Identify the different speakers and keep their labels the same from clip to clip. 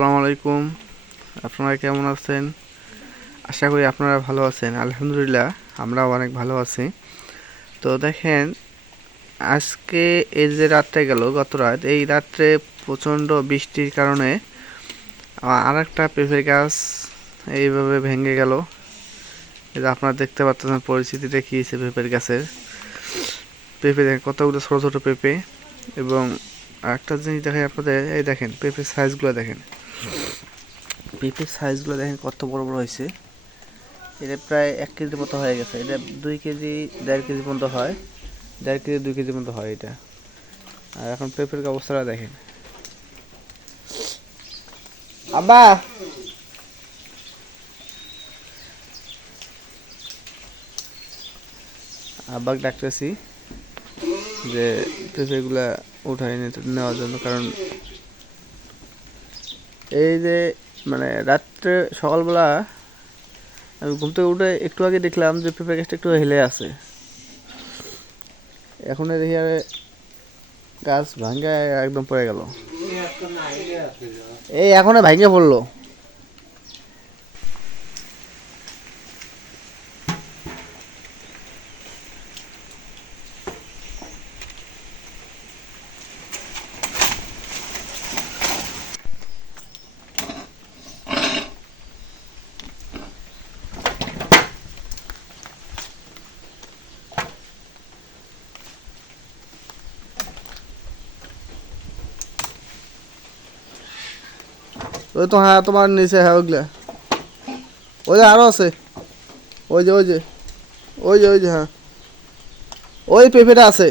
Speaker 1: আসসালামু আলাইকুম। আপনারা কেমন আছেন? আশা করি আপনারা ভালো আছেন। আলহামদুলিল্লাহ, আমরাও অনেক ভালো আছি। তো দেখেন, আজকে এই যে রাতটা গেল, গত রাত, এই রাত্রে প্রচণ্ড বৃষ্টির কারণে আর একটা পেঁপে গাছ এইভাবে ভেঙে গেল। যে আপনারা দেখতে পাচ্ছেন পরিস্থিতিটা কী হয়েছে পেঁপের গাছের। পেঁপে দেখেন, কতগুলো ছোটো ছোটো পেঁপে এবং আরেকটা জিনিস দেখেন আপনাদের, এই দেখেন, পেঁপের সাইজগুলো দেখেন। পেঁপের সাইজগুলো দেখেন কত বড় বড় হয়েছে এটা প্রায় এক কেজির মতো হয়ে গেছে। এটা দুই কেজি, দেড় কেজি পর্যন্ত হয়। দেড় কেজি, দুই কেজি মতো হয় এটা। আর এখন পেঁপের অবস্থাটা দেখেন। আব্বা! আব্বাকে ডাকতেছি যে পেঁপেগুলা নিতে নেওয়ার জন্য, কারণ এই যে মানে রাত্রে সকালবেলা আমি ঘুম থেকে উঠে একটু আগে দেখলাম যে পেঁপে গাছটা একটু হেলে আছে। এখন দেখি আর গাছ ভাঙ্গা একদম পড়ে গেল। এই এখন ভাঙ্গে পড়ল। ওই তো হ্যাঁ তোমার নিচে হ্যাঁ ওইগুলা। ওই যে আরও আছে। ওই যে ওই যে। ওই যে ওই যে হ্যাঁ। ওই পেঁপেটা আছে।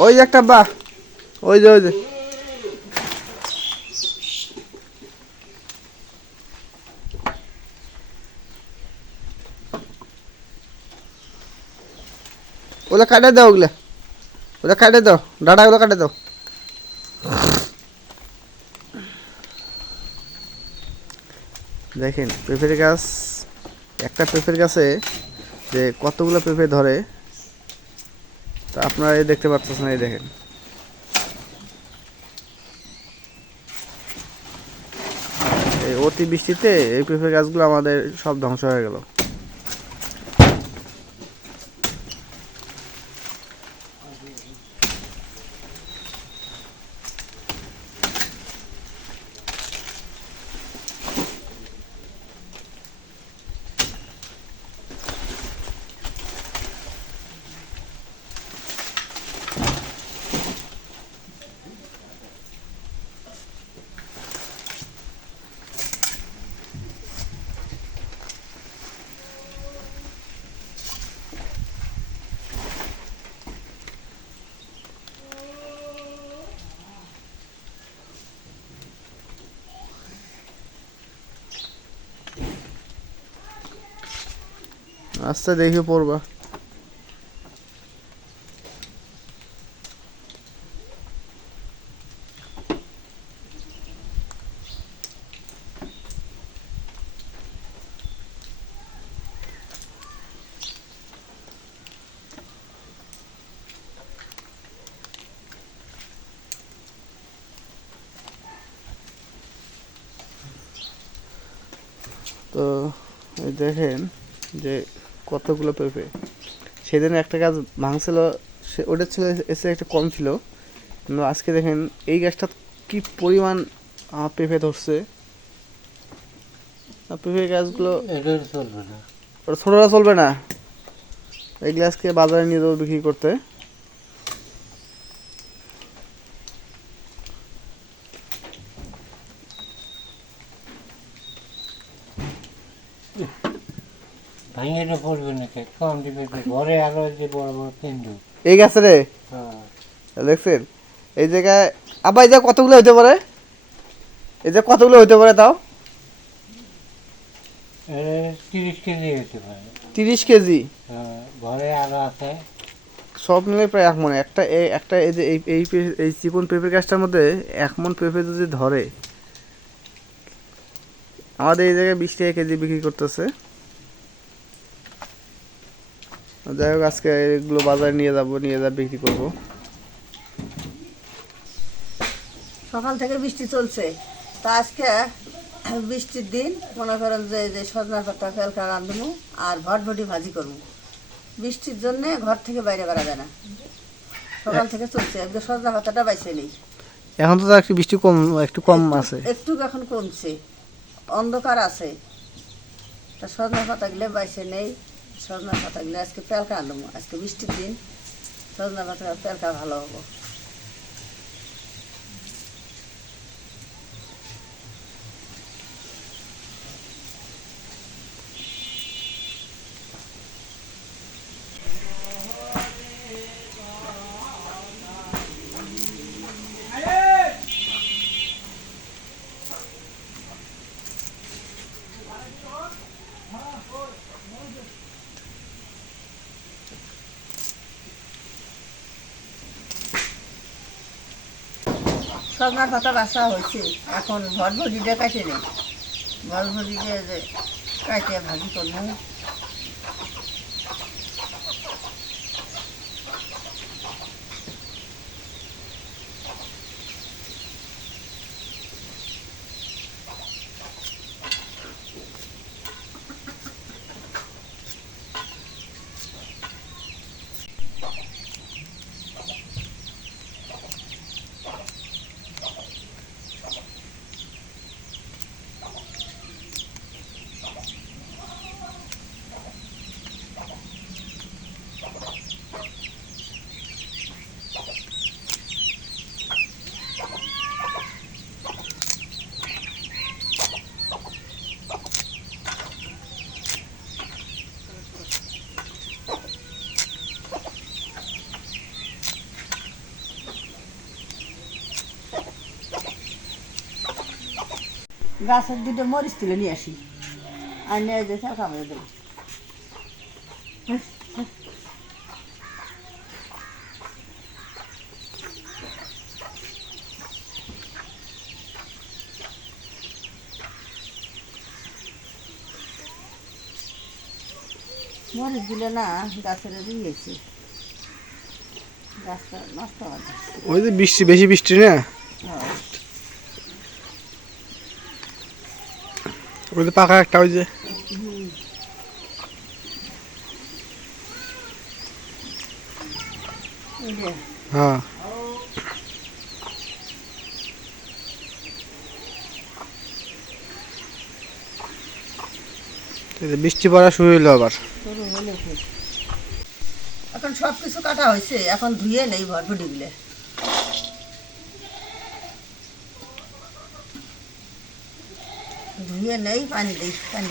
Speaker 1: ওই যে একটা বাহ ওই যে ওই যে। ওগুলো কাটে দাও, ওগুলা। ওটা কাটে দাও ডাটাগুলো কাটে দাও। দেখেন, পেঁপের গাছ, একটা পেঁপের গাছে যে কতগুলো পেঁপে ধরে, তা আপনারা এই দেখতে পাচ্ছেন, এই দেখেন। এই অতি বৃষ্টিতে এই পেঁপে গাছগুলো আমাদের সব ধ্বংস হয়ে গেল। আস্তে দেখে পড়বা তো এই দেখেন যে কতগুলো পেঁপে সেদিন একটা গাছ ভাঙছিল সে ওটা ছিল এসে একটা কম ছিল। কিন্তু আজকে দেখেন এই গাছটা কি পরিমাণ পেঁপে ধরছে। পেঁপে গাছগুলো ওটা ছোটরা চলবে না। এই গ্লাসকে বাজারে নিয়ে যাব বিক্রি করতে।
Speaker 2: পড়বে না কম দিবে ঘরে আরও যে বড় বড় কেন্দ্র।
Speaker 1: এই গাছে রে?
Speaker 2: হ্যাঁ।
Speaker 1: দেখছেন? এই জায়গায় আবার এই জায়গায় কতগুলো হতে পারে? এই যে কতগুলো হতে পারে তাও?
Speaker 2: তিরিশ কেজি হতে পারে।
Speaker 1: তিরিশ কেজি?
Speaker 2: হ্যাঁ, ঘরে আরও আছে।
Speaker 1: সব মিলে প্রায় এক মন। একটা এই একটা এই যে এই এই এই চিকন পেঁপে গাছটার মধ্যে এক মন পেঁপে যদি ধরে আমাদের এই জায়গায় বিশ টাকা কেজি বিক্রি করতেছে। যাই হোক আজকে এগুলো বাজারে নিয়ে যাব নিয়ে যা বিক্রি করব।
Speaker 3: সকাল থেকে বৃষ্টি চলছে। তা আজকে বৃষ্টির দিন মনে করেন যে যে সজনা পাতা পেলকা রাঁধবো আর ভটভটি ভাজি করব। বৃষ্টির জন্যে ঘর থেকে বাইরে বেড়া যায় না। সকাল থেকে চলছে একদম সজনা পাতাটা বাইছে নেই।
Speaker 1: এখন তো একটু বৃষ্টি কম একটু কম আছে।
Speaker 3: একটু এখন কমছে। অন্ধকার আছে। তা সজনা পাতাগুলো বাইছে নেই। সজনা পাতাগুলো আজকে পেলকা আনলাম আজকে বৃষ্টির দিন সজনা পাতা পেলকা ভালো হব। সজনার পাতা বাসা হয়েছে। এখন ভটভটিটা কাটে নেই। ভটভটিটা যে কাটে ভাজি করব গাছের দুটো মরিচ তুলে নিয়ে আসি। আর নিয়ে যেতে কামড়ে দেবো মরিচ দিলে না গাছের দিয়েছে গাছটা নষ্ট হবে
Speaker 1: ওই যে বৃষ্টি, বেশি বৃষ্টি না
Speaker 3: হ্যাঁ।
Speaker 1: ওই পাকা একটা, ওই যে। হ্যাঁ। বৃষ্টি পড়া শুরু হইল আবার?
Speaker 3: এখন সব কিছু কাটা হয়েছে, এখন ধুয়ে নেই ভটভটিগুলো ধুয়ে নেই পানি দিই পানি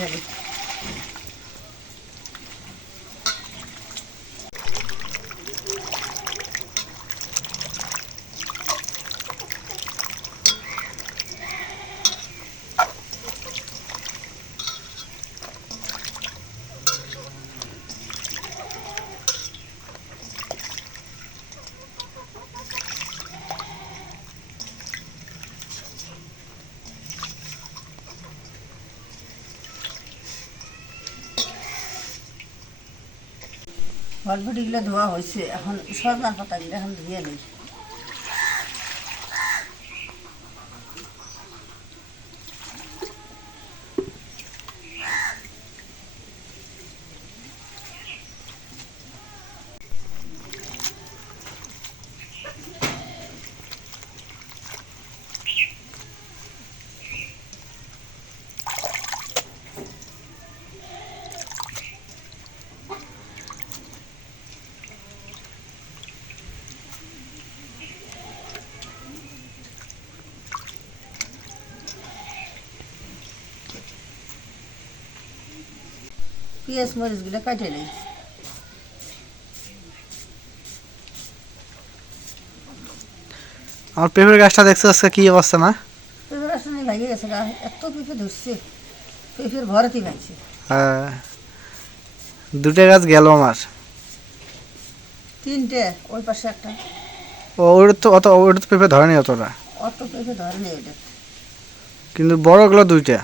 Speaker 3: ভটভটিগুলো ধোয়া হয়েছে এখন সজনার পাতাগুলো এখন ধুয়ে নেই পেঁয়াজ মরিচগুলো কাটে নেই।
Speaker 1: আমার পেঁপের গাছটা দেখছ আজকে কি অবস্থা না
Speaker 3: পেঁপের আসলে ভেঙে গেছে গা এত পেঁপে ধরছে পেঁপের ভরতি ভাঙছে।
Speaker 1: হ্যাঁ। দুটো গাছ গেল আমার।
Speaker 3: তিনটে ওই পাশে একটা।
Speaker 1: ও ওটা তো অত ওটা তো পেঁপে ধরেনি অতটা।
Speaker 3: অত পেঁপে ধরে নেই ওটা।
Speaker 1: কিন্তু বড়গুলো দুইটা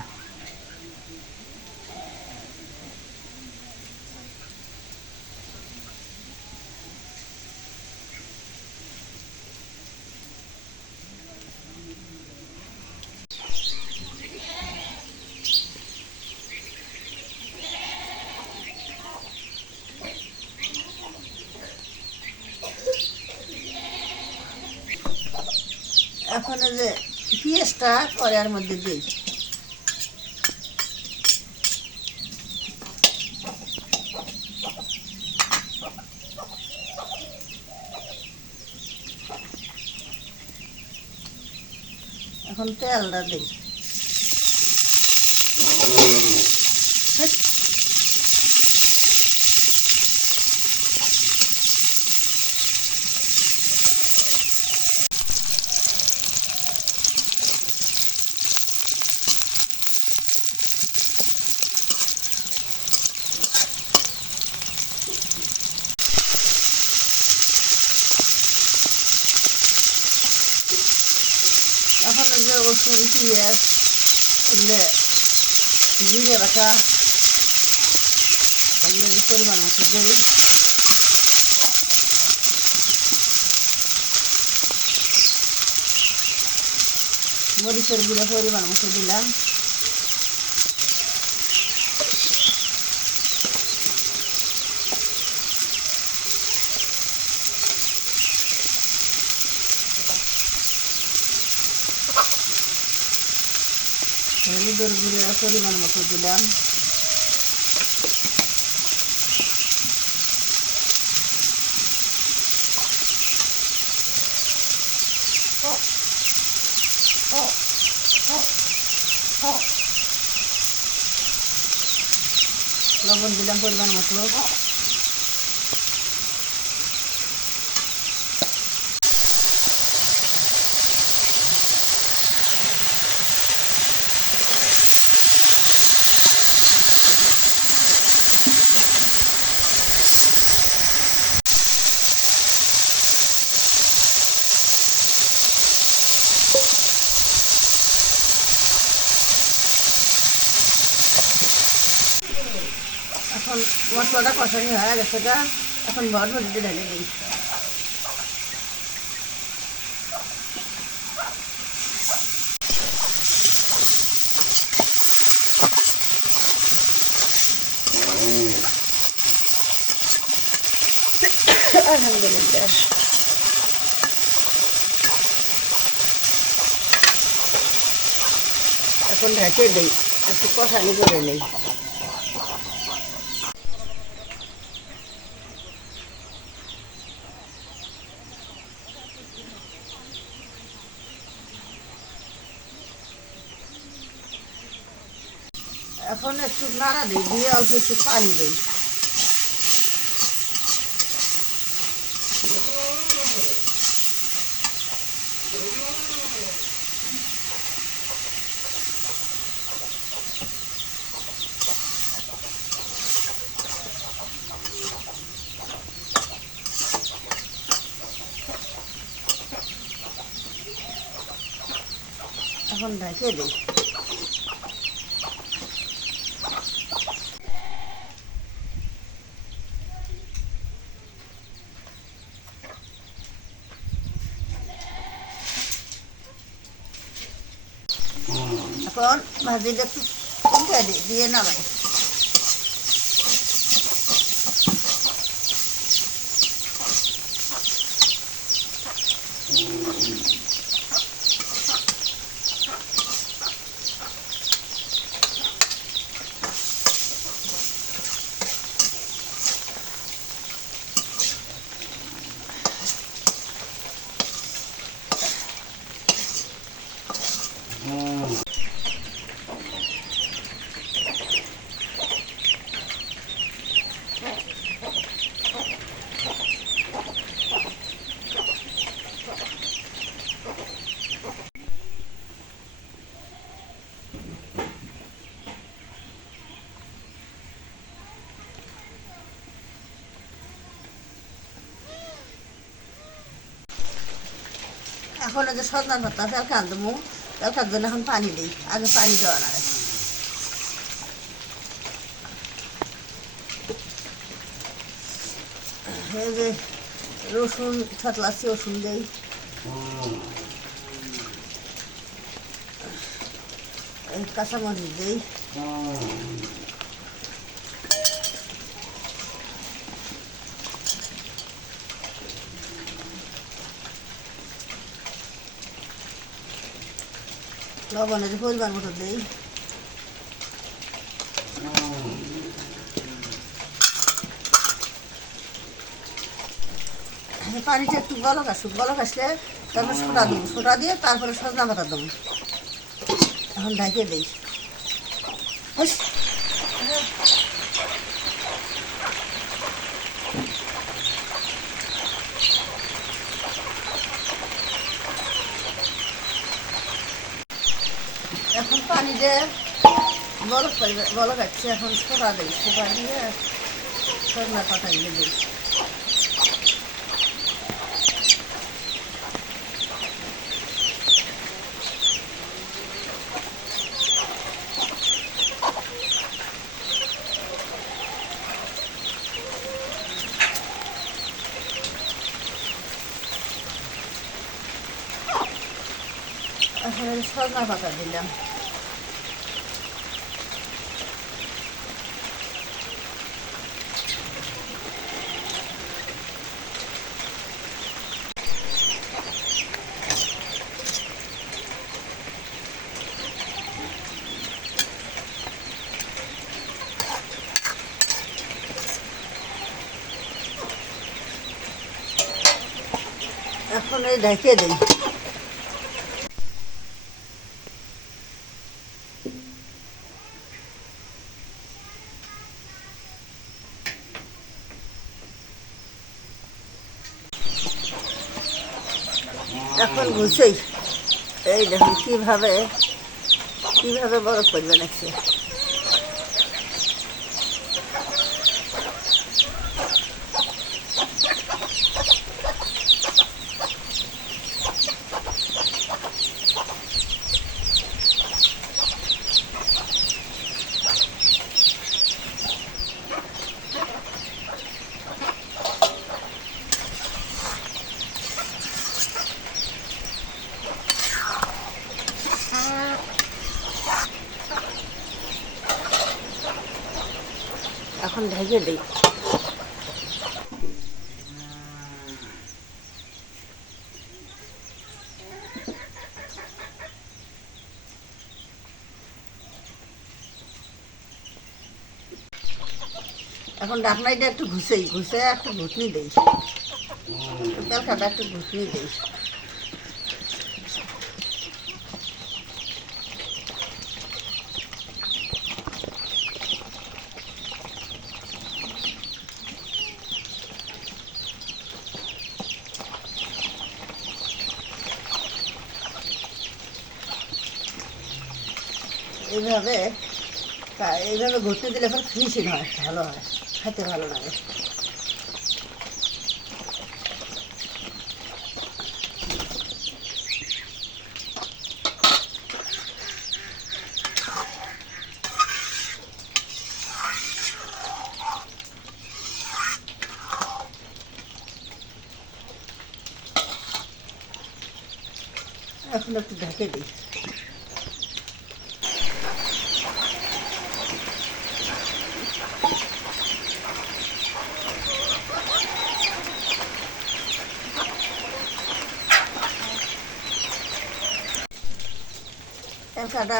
Speaker 3: এখন এই যে কড়াইয়ের মধ্যে দিই। এখন তেলটা দিই হেৎ। এখন এই যে রসুন পেঁয়াজ এগুলো জিরে রাখা এগুলো যে পরিমাণ মতো দিই মরিচের গুঁড়ো পরিমাণ মতো দিলাম হলুদের গুঁড়ো পরিমাণ মতো দিলাম লবণ দিলাম পরিমাণ মতো এখন মশলাটা কষানি হয়ে গেছে গা। এখন ভরিতে ঢেলে দিই। আলহামদুলিল্লাহ। এখন ঢেকে দিই, একটু কষানি করে নেই। একটু দিই দিয়ে অল্প একটু পানি দিই। এখন ঢেকে দিই। এখন ভাজিটা একটু উঠে দিই দিয়ে নামাই এখন এই যে সজনার পাতা তেলকে আনব তেলকার জন্য এখন পানি দিই, আগে পানি দেওয়া এই যে রসুন ছাতলাচ্ছি রসুন দেই। কাঁচামরিচ দেই। লবণের পরিমাণ মতো দিই। পানিটা একটু গলক আসুক, গলক আসলে তারপর সোটা দেবো সোটা দিয়ে তারপরে সজনা পাতা দেবো। এখন ঢাকিয়ে দিই হুস। এখন পানি দিয়ে বলক পাইবে বলক আসছে এখন সোটা দিই সোটা দিয়ে সজনা পাতা দিয়ে দিই এখন এই সজনা পাতা দিলাম এখন এই ঢেকে দিই। এখন গুছই এই দেখুন কীভাবে কীভাবে বরফ করবে নাকি? এখন ঢেকে দিই। এখন ডাকনাইটা একটু ঘুষেই, ঘুষে একটু ঘুটনি দিই। তেলকাটা একটু ঘুটনি দিই। এইভাবে এইভাবে ঘুরতে দিলে এখন ফিনিশিং হয়, ভালো হয়, খেতে ভালো লাগে। এখন একটু ঢেকে দিই।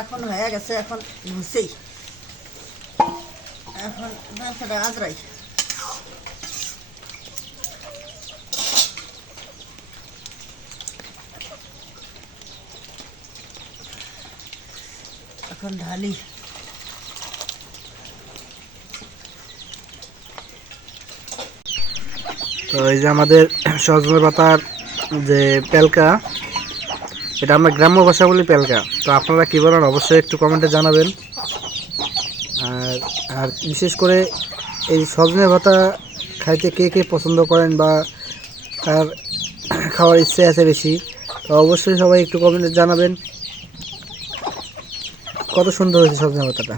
Speaker 3: এখন হয়ে গেছে, এখন ঘুষেই এখন তেলকাটা আদ্রাই এখন ঢালি।
Speaker 1: তো এই যে আমাদের সজনে পাতার যে পেলকা এটা আমরা গ্রাম্য ভাষা বলি পেলকা তো আপনারা কী বলেন, অবশ্যই একটু কমেন্টে জানাবেন। আর আর বিশেষ করে এই সজনে ভাতা খাইতে কে কে পছন্দ করেন বা তার খাওয়ার ইচ্ছে আছে বেশি, তো অবশ্যই সবাই একটু কমেন্টে জানাবেন। কত সুন্দর হয়েছে সজনে পাতাটা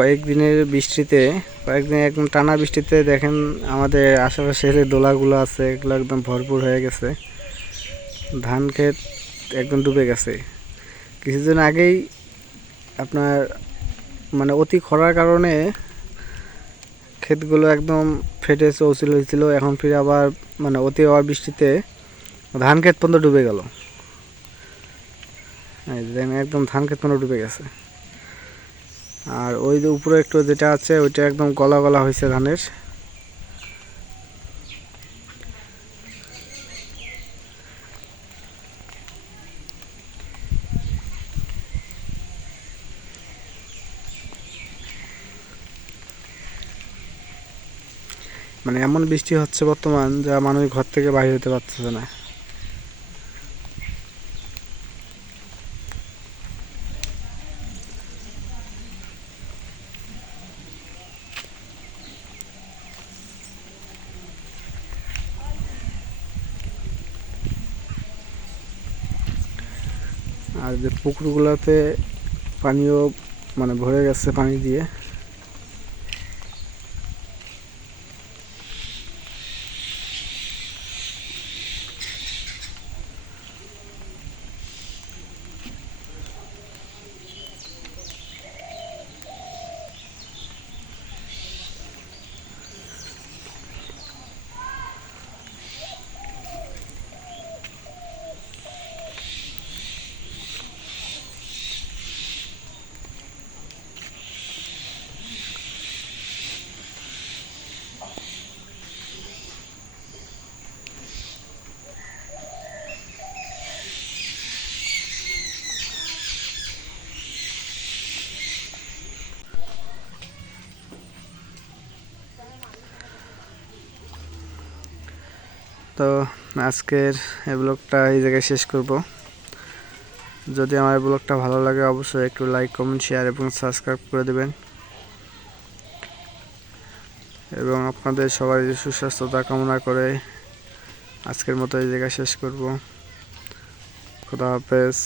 Speaker 1: কয়েকদিনের বৃষ্টিতে কয়েকদিন একদম টানা বৃষ্টিতে দেখেন আমাদের আশেপাশের যে দোলাগুলো আছে, এগুলো একদম ভরপুর হয়ে গেছে। ধান ক্ষেত একদম ডুবে গেছে। কিছুদিন আগেই আপনার মানে অতি খরার কারণে ক্ষেতগুলো একদম ফেটে চৌচিল হয়েছিল, এখন ফিরে আবার মানে অতি হওয়ার বৃষ্টিতে ধান ক্ষেত পর্যন্ত ডুবে গেল। একদম ধান ক্ষেত পর্যন্ত ডুবে গেছে। আর ওই যে উপরে একটু যেটা আছে, ওইটা একদম গলা গলা হয়েছে ধানের। মানে এমন বৃষ্টি হচ্ছে বর্তমান, যা মানুষ ঘর থেকে বাইরে হতে পারতেছে না। আর যে পুকুরগুলোতে পানিও মানে ভরে গেছে পানি দিয়ে তো আজকের এই ব্লগটা এই জায়গায় শেষ করব। যদি আমার এই ব্লগটা ভালো লাগে, অবশ্যই একটু লাইক কমেন্ট শেয়ার এবং সাবস্ক্রাইব করে দেবেন। এবং আপনাদের সবাই সুস্বাস্থ্যতা কামনা করে আজকের মতো এই জায়গায় শেষ করব। খুদা হাফেজ।